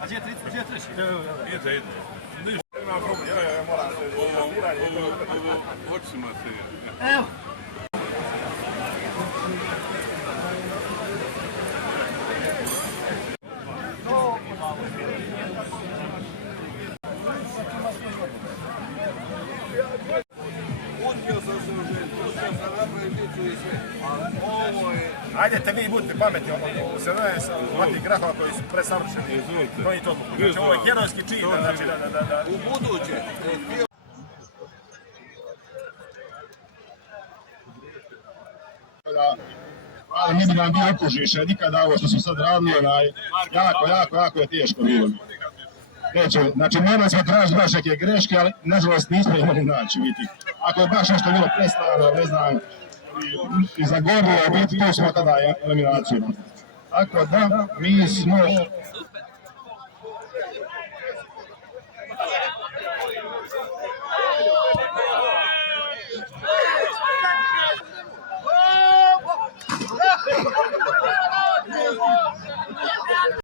A gdje je treći? Nije za jedno. Nema problem, ja moram očima se. Evo. Ajdete vi budite pametni, se zove sa ovakvih grahova koji su presavršeni. Koji to odluku. Znači ovo je herojski čin, znači da... U buduće. Ali mi bi nam bio okužiše, nikada ovo što smo sad radili, jako je teško bilo. Znači, morali smo tražiti baš neke greške, ali nažalost nismo imali naći, vidite. Ako je baš nešto bilo prestano, ne znam, i zagorilo, vidite, tu smo tada eliminaciju. Tako da, mi smo